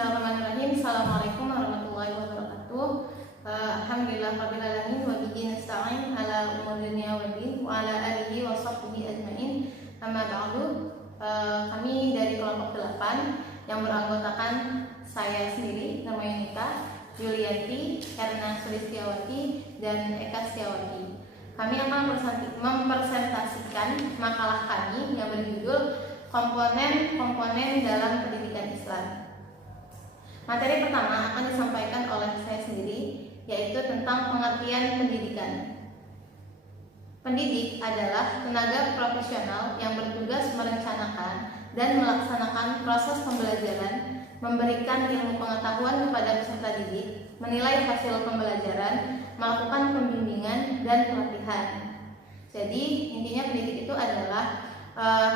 Bismillahirrahmanirrahim. Assalamualaikum warahmatullahi wabarakatuh. Alhamdulillah rabbil alamin wa bihi nasta'in ala umuri dunya waddin wa ala alihi wa sahbihi ajmain. Amma ba'du. Kami dari kelompok 8 yang beranggotakan saya sendiri, namanya Nita, Yulianti, Erna Sulistiawati, dan Eka Setiawati. Kami akan mempresentasikan makalah kami yang berjudul komponen-komponen dalam pendidikan Islam. Materi pertama akan disampaikan oleh saya sendiri, yaitu tentang pengertian pendidikan. Pendidik adalah tenaga profesional yang bertugas merencanakan dan melaksanakan proses pembelajaran, memberikan ilmu pengetahuan kepada peserta didik, menilai hasil pembelajaran, melakukan pembimbingan dan pelatihan. Jadi intinya pendidik itu adalah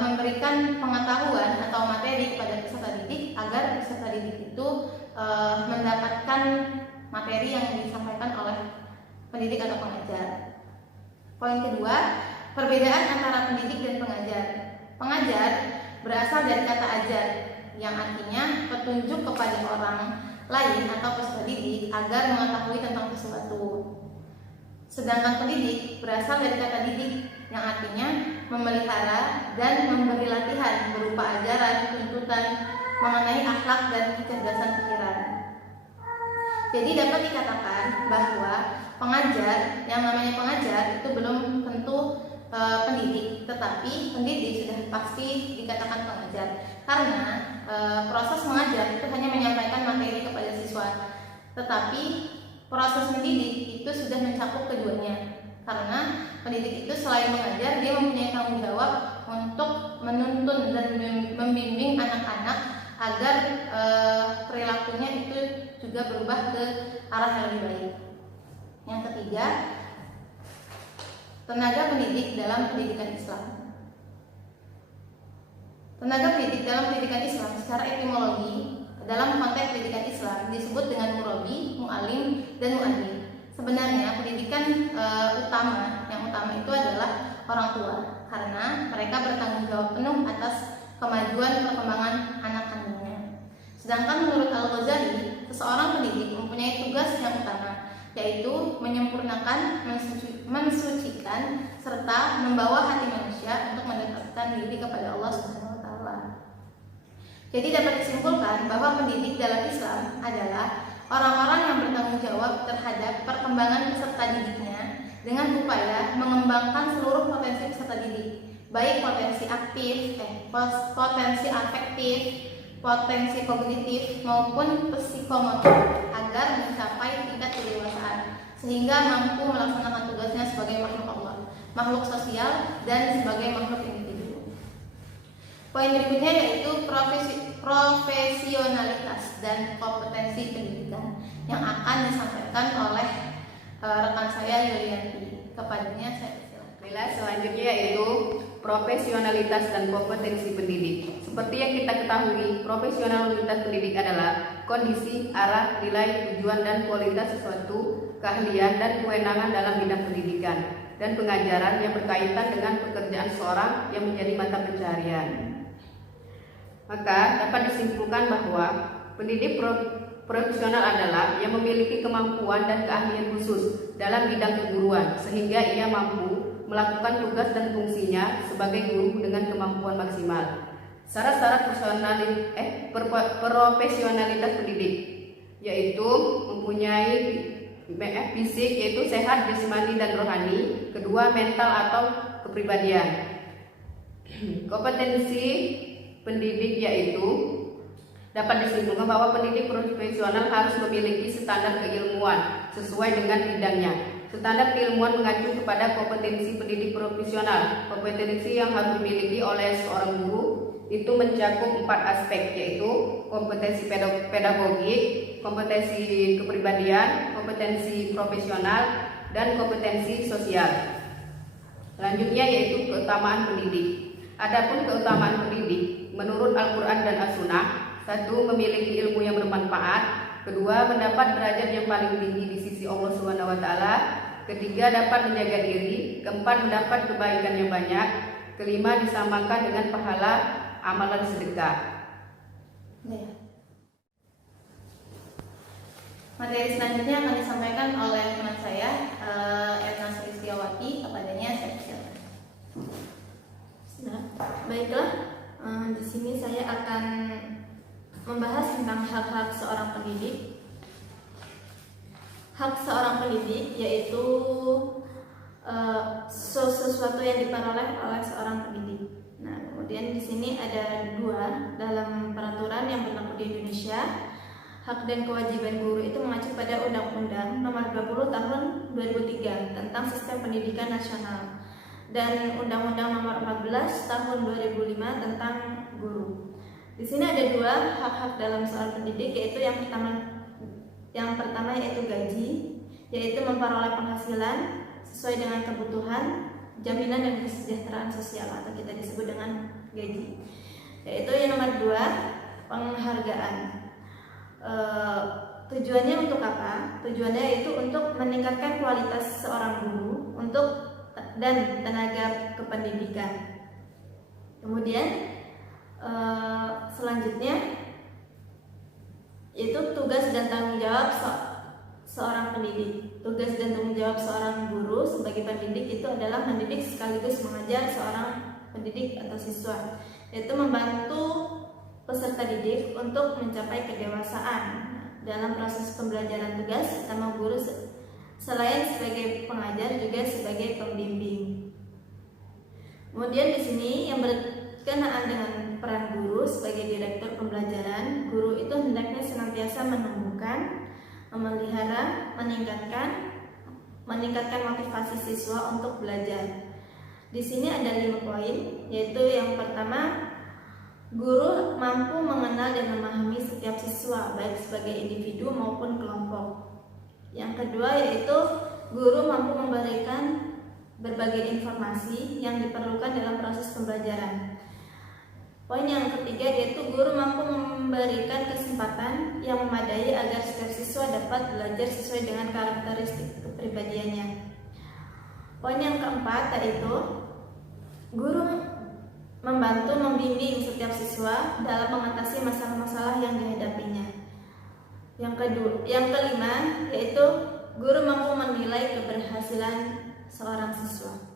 memberikan pengetahuan atau materi kepada peserta didik agar peserta didik itu mendapatkan materi yang disampaikan oleh pendidik atau pengajar. Poin kedua, perbedaan antara pendidik dan pengajar. Pengajar berasal dari kata ajar, yang artinya petunjuk kepada orang lain atau peserta didik agar mengetahui tentang sesuatu. Sedangkan pendidik berasal dari kata didik, yang artinya memelihara dan memberi latihan berupa ajaran, tuntutan mengenai akhlak dan kecerdasan pikiran. Jadi dapat dikatakan bahwa pengajar, yang namanya pengajar itu belum tentu pendidik, tetapi pendidik sudah pasti dikatakan pengajar karena proses mengajar itu hanya menyampaikan materi kepada siswa, tetapi proses mendidik itu sudah mencakup keduanya. Karena pendidik itu selain mengajar, dia mempunyai tanggung jawab untuk menuntun dan membimbing anak-anak agar perilakunya itu juga berubah ke arah yang lebih baik. Yang ketiga, tenaga pendidik dalam pendidikan Islam. Tenaga pendidik dalam pendidikan Islam secara etimologi dalam konteks pendidikan Islam disebut dengan murabi, mu'alim, dan mu'adzin. Sebenarnya pendidikan yang utama itu adalah orang tua, karena mereka bertanggung jawab penuh atas kemajuan perkembangan anak kandungnya. Sedangkan menurut Al-Ghazali, seseorang pendidik mempunyai tugas yang utama, yaitu menyempurnakan, mensucikan, serta membawa hati manusia untuk mendekatkan diri kepada Allah Subhanahu wa Ta'ala. Jadi dapat disimpulkan bahwa pendidik dalam Islam adalah orang-orang yang bertanggung jawab terhadap perkembangan peserta didiknya dengan upaya mengembangkan seluruh potensi peserta didik, baik potensi aktif, potensi afektif, potensi kognitif maupun psikomotor, agar mencapai tingkat kedewasaan sehingga mampu melaksanakan tugasnya sebagai makhluk Allah, makhluk sosial, dan sebagai makhluk individu. Poin berikutnya yaitu profesionalitas dan kompetensi pendidikan yang akan disampaikan oleh rekan saya Yulianti. Kepadanya saya persilakan. Selanjutnya yaitu profesionalitas dan kompetensi pendidik. Seperti yang kita ketahui, profesionalitas pendidik adalah kondisi, arah, nilai, tujuan, dan kualitas sesuatu, keahlian dan kewenangan dalam bidang pendidikan dan pengajaran yang berkaitan dengan pekerjaan seorang yang menjadi mata pencaharian. Maka dapat disimpulkan bahwa pendidik profesional adalah yang memiliki kemampuan dan keahlian khusus dalam bidang keguruan sehingga ia mampu melakukan tugas dan fungsinya sebagai guru dengan kemampuan maksimal. Syarat-syarat profesionalitas pendidik yaitu mempunyai fisik, yaitu sehat jasmani dan rohani. Kedua, mental atau kepribadian. Kompetensi pendidik yaitu dapat disimpulkan bahwa pendidik profesional harus memiliki standar keilmuan sesuai dengan bidangnya. Standar keilmuan mengacu kepada kompetensi pendidik profesional. Kompetensi yang harus dimiliki oleh seorang guru itu mencakup 4 aspek, yaitu kompetensi pedagogik, kompetensi kepribadian, kompetensi profesional, dan kompetensi sosial. Selanjutnya yaitu keutamaan pendidik. Adapun keutamaan pendidik menurut Al-Quran dan As-Sunnah: 1. Memiliki ilmu yang bermanfaat. 2. Mendapat derajat yang paling tinggi di sisi Allah Subhanahu wa Ta'ala. 3. Dapat menjaga diri. 4. Mendapat kebaikan yang banyak. 5. Disamakan dengan pahala amalan sedekah. Materi selanjutnya akan disampaikan oleh teman saya, Etna Sulistiawati. Kepadanya saya persilakan. Nah, baiklah, di sini saya akan membahas tentang hak-hak seorang pendidik. Hak seorang pendidik yaitu sesuatu yang diperoleh oleh seorang pendidik. Nah, kemudian di sini ada dua dalam peraturan yang berlaku di Indonesia. Hak dan kewajiban guru itu mengacu pada Undang-Undang Nomor 20 Tahun 2003 tentang Sistem Pendidikan Nasional dan Undang-Undang Nomor 14 Tahun 2005 tentang guru. Di sini ada dua hak-hak dalam seorang pendidik, yaitu yang pertama yaitu gaji, yaitu memperoleh penghasilan sesuai dengan kebutuhan, jaminan dan kesejahteraan sosial atau kita disebut dengan gaji. Yaitu yang nomor dua, penghargaan. Tujuannya untuk apa? Tujuannya yaitu untuk meningkatkan kualitas seorang guru dan tenaga kependidikan. Kemudian selanjutnya yaitu tugas dan tanggung jawab seorang pendidik. Tugas dan tanggung jawab seorang guru sebagai pendidik itu adalah mendidik sekaligus mengajar seorang pendidik atau siswa, yaitu membantu peserta didik untuk mencapai kedewasaan. Dalam proses pembelajaran tugas, utama guru selain sebagai pengajar juga sebagai pembimbing. Kemudian di sini yang berkenaan dengan peran guru sebagai direktur pembelajaran, guru itu hendaknya senantiasa menumbuhkan, memelihara, meningkatkan motivasi siswa untuk belajar. Di sini ada 5 poin, yaitu yang pertama, guru mampu mengenal dan memahami setiap siswa, baik sebagai individu maupun kelompok. Yang kedua yaitu guru mampu memberikan berbagai informasi yang diperlukan dalam proses pembelajaran. Poin yang ketiga yaitu guru mampu memberikan kesempatan yang memadai agar setiap siswa dapat belajar sesuai dengan karakteristik kepribadiannya. Poin yang keempat yaitu guru membantu membimbing setiap siswa dalam mengatasi masalah-masalah yang dihadapinya. Yang kelima yaitu guru mampu menilai keberhasilan seorang siswa.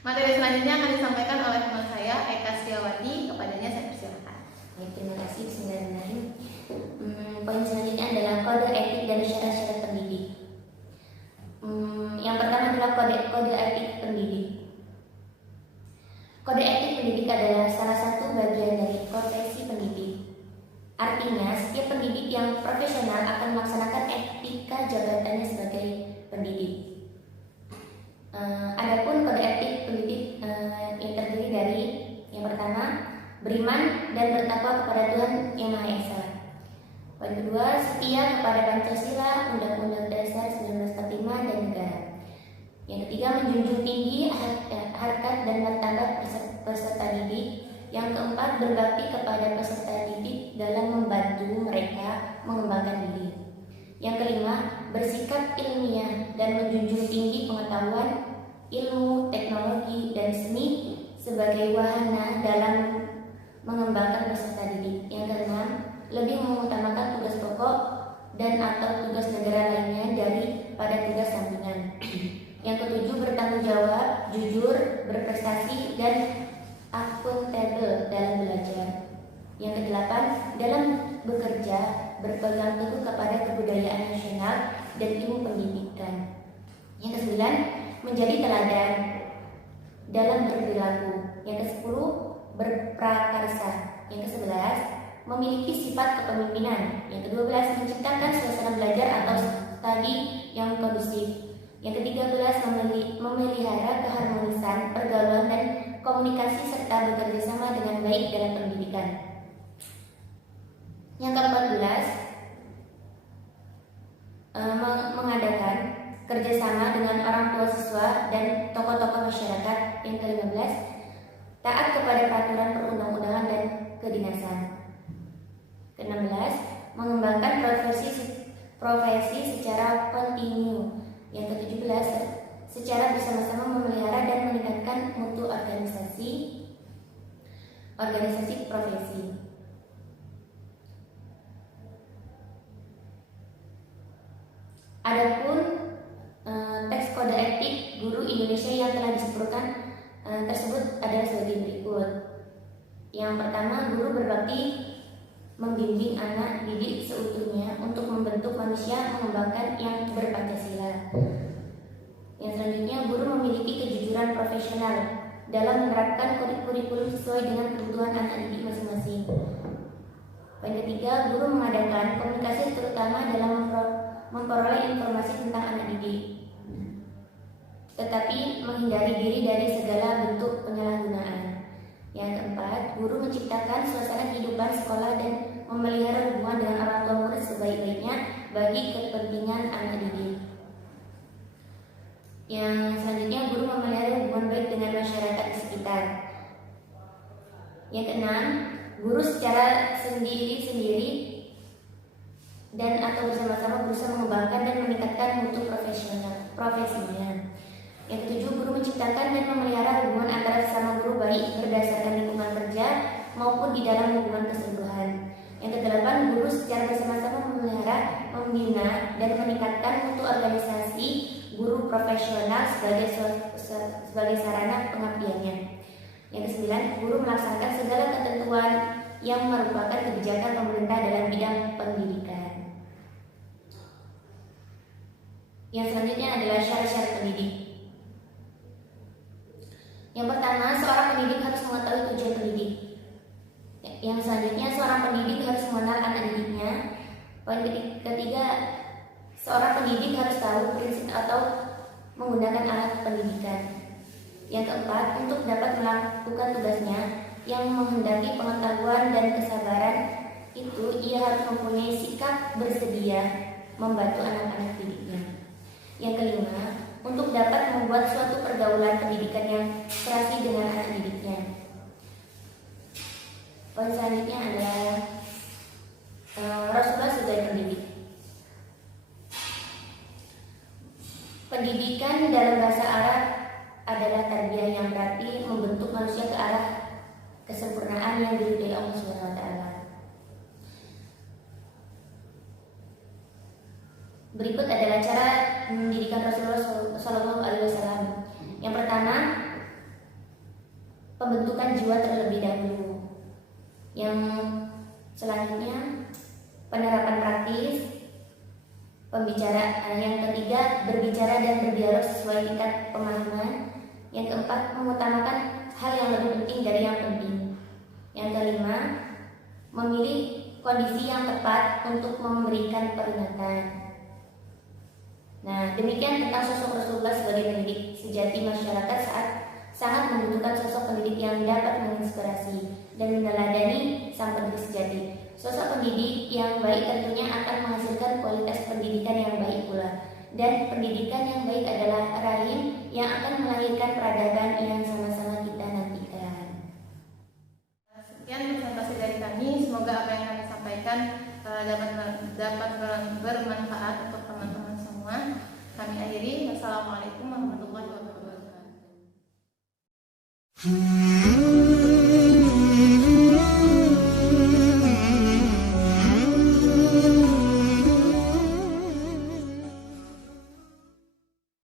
Materi selanjutnya akan disampaikan oleh teman saya, Eka Setiawati. Kepadanya saya persilakan. Baik, terima kasih. Bismillahirrahmanirrahim. Poin selanjutnya adalah kode etik dan syarat-syarat pendidik. Yang pertama adalah kode etik pendidik. Kode etik pendidik adalah salah satu bagian dari profesi pendidik. Artinya, setiap pendidik yang profesional akan melaksanakan etika jabatannya sebagai pendidik. Adapun kode etik pendidik yang terdiri dari yang pertama, beriman dan bertakwa kepada Tuhan Yang Maha Esa. Poin kedua, setia kepada Pancasila, Undang-Undang Dasar 1945 dan negara. Yang ketiga, menjunjung tinggi harkat dan martabat peserta didik. Yang keempat, berbakti kepada peserta didik dalam membantu mereka mengembangkan diri. Yang kelima, bersikap ilmiah dan menjunjung tinggi pengetahuan, ilmu, teknologi, dan seni sebagai wahana dalam mengembangkan peserta didik. Yang keenam, lebih mengutamakan tugas pokok dan atau tugas negara lainnya daripada tugas sampingan. Yang ketujuh, bertanggung jawab, jujur, berprestasi, dan akuntabel dalam belajar. Yang kedelapan, dalam bekerja berpegang teguh kepada kebudayaan nasional dan ilmu pendidikan. Yang kesembilan, menjadi teladan dalam berperilaku. Yang kesepuluh, berprakarsa. Yang kesebelas, memiliki sifat kepemimpinan. Yang kedua-belas, menciptakan suasana belajar atau studi yang kondusif. Yang ke-13, memelihara keharmonisan, pergaulan, dan komunikasi serta bekerja sama dengan baik dalam pendidikan. Yang ke-14, mengadakan kerjasama dengan orang tua siswa dan tokoh-tokoh masyarakat. Yang ke-15, taat kepada peraturan perundang-undangan dan kedinasan. Ke-16, mengembangkan profesi secara kontinu. Yang ke-17, secara bersama-sama memelihara dan meningkatkan mutu organisasi profesi. Adapun teks kode etik guru Indonesia yang telah disebutkan tersebut adalah sebagai berikut. Yang pertama, guru berbakti membimbing anak didik seutuhnya untuk membentuk manusia mengembangkan yang berpancasila. Yang selanjutnya, guru memiliki kejujuran profesional dalam menerapkan kurikulum sesuai dengan kebutuhan anak didik masing-masing. Poin ketiga, guru mengadakan komunikasi terutama dalam memperoleh informasi tentang anak didik, tetapi menghindari diri dari segala bentuk penyalahgunaan. Yang keempat, guru menciptakan suasana kehidupan sekolah dan memelihara hubungan dengan orang tua murid sebaik-baiknya bagi kepentingan anak didik. Yang selanjutnya, guru memelihara hubungan baik dengan masyarakat di sekitar. Yang keenam, guru secara sendiri-sendiri dan atau bersama-sama berusaha mengembangkan dan meningkatkan mutu profesinya. Yang ketujuh, guru menciptakan dan memelihara hubungan antara sesama guru baik berdasarkan lingkungan kerja maupun di dalam hubungan keseluruhan. Yang kedelapan, guru secara bersama-sama memelihara, membina, dan meningkatkan mutu organisasi guru profesional sebagai sarana pengabdiannya. Yang kesembilan, guru melaksanakan segala ketentuan yang merupakan kebijakan pemerintah dalam bidang pendidikan. Yang selanjutnya adalah syarat-syarat pendidik. Yang pertama, seorang pendidik harus mengetahui tujuan pendidik. Yang selanjutnya, seorang pendidik harus mengenal anak didiknya. Poin ketiga, seorang pendidik harus tahu prinsip atau menggunakan alat pendidikan. Yang keempat, untuk dapat melakukan tugasnya yang menghendaki pengetahuan dan kesabaran itu, ia harus mempunyai sikap bersedia membantu anak-anak didiknya. Yang kelima, untuk dapat membuat suatu pergaulan pendidikan yang serasi dengan anak didiknya. Poin selanjutnya adalah Rasulullah sebagai pendidik. Pendidikan dalam bahasa Arab adalah tarbiyah yang berarti membentuk manusia ke arah kesempurnaan yang diridhoi Allah Subhanahu wa taala. Berikut adalah cara mendidikan Rasulullah Shallallahu Alaihi Wasallam. Yang pertama, pembentukan jiwa terlebih dahulu. Yang selanjutnya, penerapan praktis. Yang ketiga, berbicara dan berdialog sesuai tingkat pemahaman. Yang keempat, mengutamakan hal yang lebih penting dari yang penting. Yang kelima, memilih kondisi yang tepat untuk memberikan peringatan. Nah, demikian tentang sosok Rasulullah sebagai pendidik sejati masyarakat saat sangat membutuhkan sosok pendidik yang dapat menginspirasi dan meneladani sang pendidik sejati. Sosok pendidik yang baik tentunya akan menghasilkan kualitas pendidikan yang baik pula. Dan pendidikan yang baik adalah rahim yang akan melahirkan peradaban yang sama-sama kita nantikan. Sekian presentasi dari kami. Semoga apa yang kami sampaikan dapat bermanfaat untuk teman-teman semua. Kami akhiri. Wassalamualaikum warahmatullahi wabarakatuh.